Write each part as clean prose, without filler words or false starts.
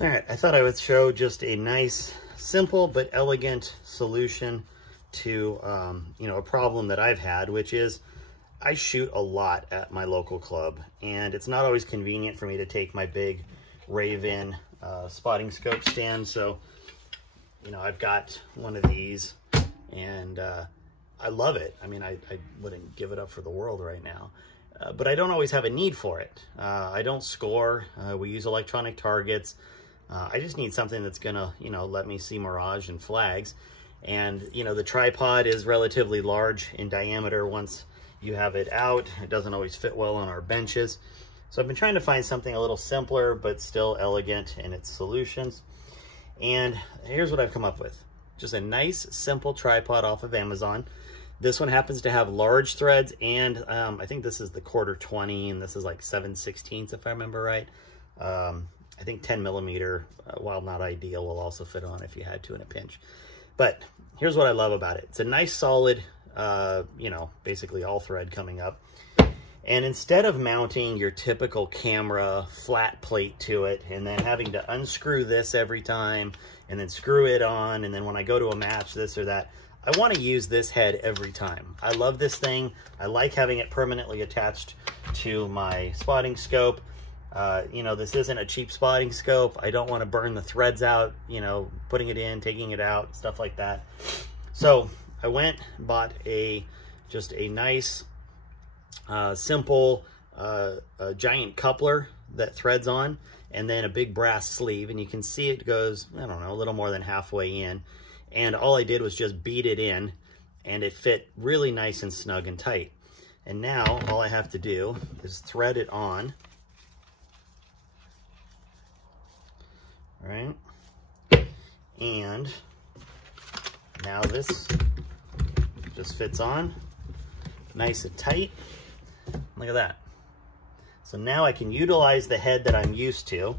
All right, I thought I would show just a nice, simple but elegant solution to a problem that I've had, which is I shoot a lot at my local club, and it's not always convenient for me to take my big RayVin spotting scope stand. So, I've got one of these, and I love it. I mean, I wouldn't give it up for the world right now. But I don't always have a need for it. I don't score. We use electronic targets. I just need something that's gonna, let me see mirage and flags. And, the tripod is relatively large in diameter once you have it out. It doesn't always fit well on our benches. So I've been trying to find something a little simpler, but still elegant in its solutions. And here's what I've come up with. Just a nice, simple tripod off of Amazon. This one happens to have large threads, and I think this is the 1/4-20, and this is like 7/16 if I remember right. I think 10 millimeter, while not ideal, will also fit on if you had to in a pinch. But here's what I love about it. It's a nice solid, basically all thread coming up. And instead of mounting your typical camera flat plate to it and then having to unscrew this every time and then screw it on, and then when I go to a match, this or that, I want to use this head every time. I love this thing. I like having it permanently attached to my spotting scope. This isn't a cheap spotting scope. I don't want to burn the threads out, putting it in, taking it out, stuff like that. So I went and bought just a nice, simple, giant coupler that threads on, and then a big brass sleeve. And you can see it goes, I don't know, a little more than halfway in. And all I did was just beat it in, and it fit really nice and snug and tight. And now all I have to do is thread it on. All right, and now this just fits on nice and tight. Look at that. So now I can utilize the head that I'm used to.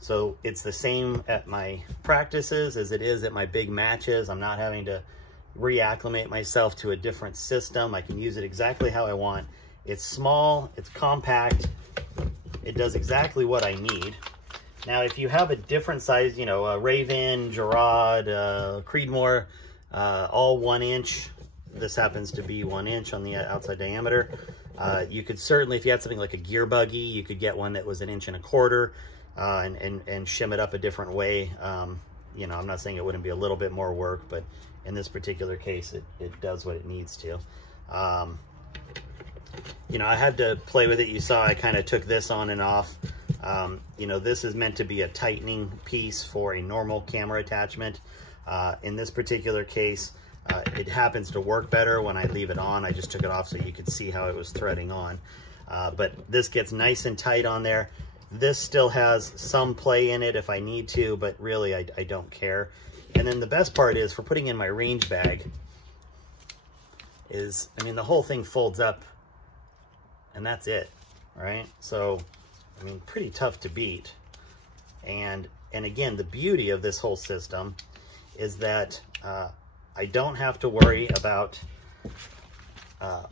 So it's the same at my practices as it is at my big matches. I'm not having to reacclimate myself to a different system. I can use it exactly how I want. It's small, it's compact, it does exactly what I need. Now, if you have a different size, RayVin, Gerard, Creedmoor, all 1 inch, this happens to be 1 inch on the outside diameter. You could certainly, if you had something like a gear buggy, you could get one that was 1.25 inches and shim it up a different way. I'm not saying it wouldn't be a little bit more work, but in this particular case, it does what it needs to. I had to play with it. You saw I kind of took this on and off. This is meant to be a tightening piece for a normal camera attachment. In this particular case, it happens to work better when I leave it on. I just took it off so you could see how it was threading on. But this gets nice and tight on there. This still has some play in it if I need to, but really I don't care. And then the best part is for putting in my range bag is, the whole thing folds up and that's it, right? So, pretty tough to beat. And again, the beauty of this whole system is that I don't have to worry about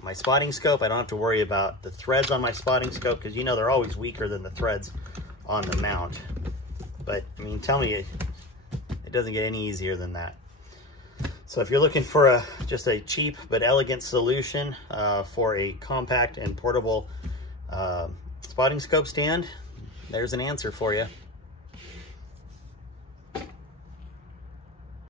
my spotting scope. I don't have to worry about the threads on my spotting scope, because they're always weaker than the threads on the mount. But tell me it doesn't get any easier than that. So if you're looking for just a cheap but elegant solution for a compact and portable spotting scope stand, there's an answer for you.